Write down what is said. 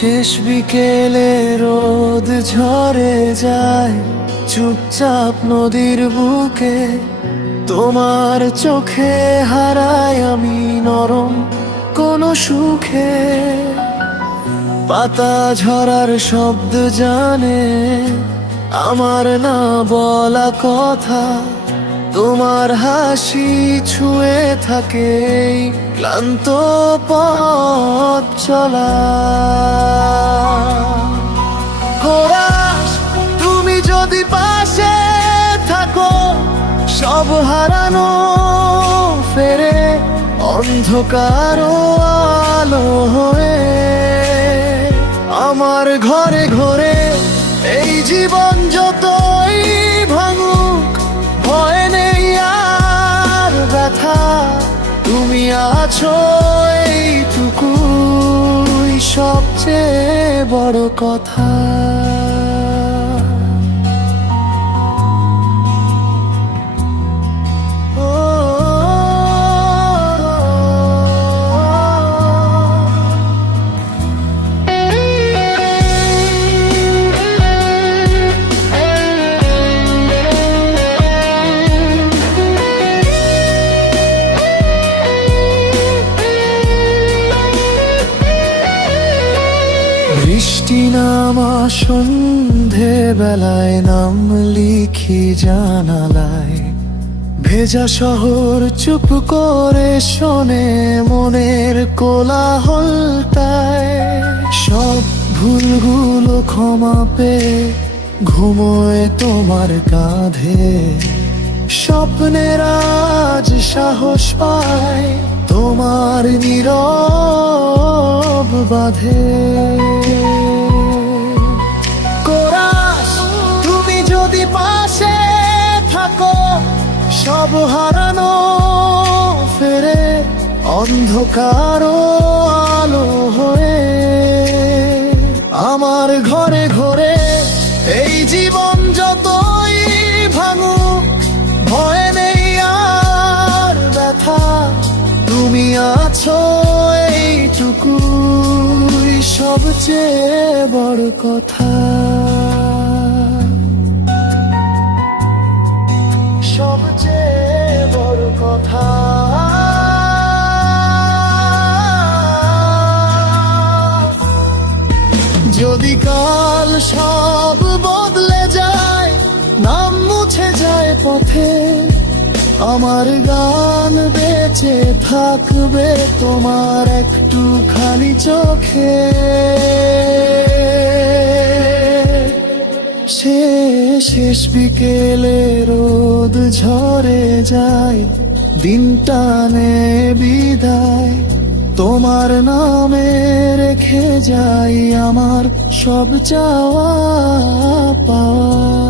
শেষ বিকেলে রোদ ঝরে যায় চুপচাপ নদীর বুকে, তোমার চোখে হারাই আমি নরম কোনো সুখে। পাতা ঝরার শব্দ জানে আমার না বলা কথা, তোমার হাসি ছুঁয়ে থাকে এই ক্লান্ত পথ চলা। কোরাস, তুমি যদি পাশে থাকো সব হারানো ফেরে অন্ধকার ও আলো হয়ে। আমার ঘরে ঘরে এই জীবন যতই ভাঙুক, ভয় নেই আর ব্যথা, তুমি আছো এইটুকুই সবচেয়ে বড় কথা। বৃষ্টি নামা সন্ধে বেলায় নাম লিখি জানালায়, ভেজা শহর চুপ করে শোনে মনের কোলাহলটায়। সব ভুলগুলো ক্ষমা পেয়ে ঘুমোয় তোমার কাঁধে, স্বপ্নের আজ সাহস পায় তোমার নীরব বাঁধে। কোরাস, তুমি যদি পাশে থাকো সব হারানো ফেরে অন্ধকার ও আলো হয়ে। আমার ঘরে ঘরে এই জীবন যতই ভাঙুক, ভয় নেই আর ব্যথা, তুমি আছো এইটুকুই সবচেয়ে বড় কথা। সবচেয়ে বড় কথা। যদি কাল সব বদলে যায়, নাম মুছে যায় পথে, আমার গান বেঁচে থাকবে তোমার একটুখানি চোখে। শেষ বিকেলে রোদ ঝরে যায়, দিন টানে বিদায়, তোমার নামে রেখে যাই আমার সব চাওয়া পাওয়া।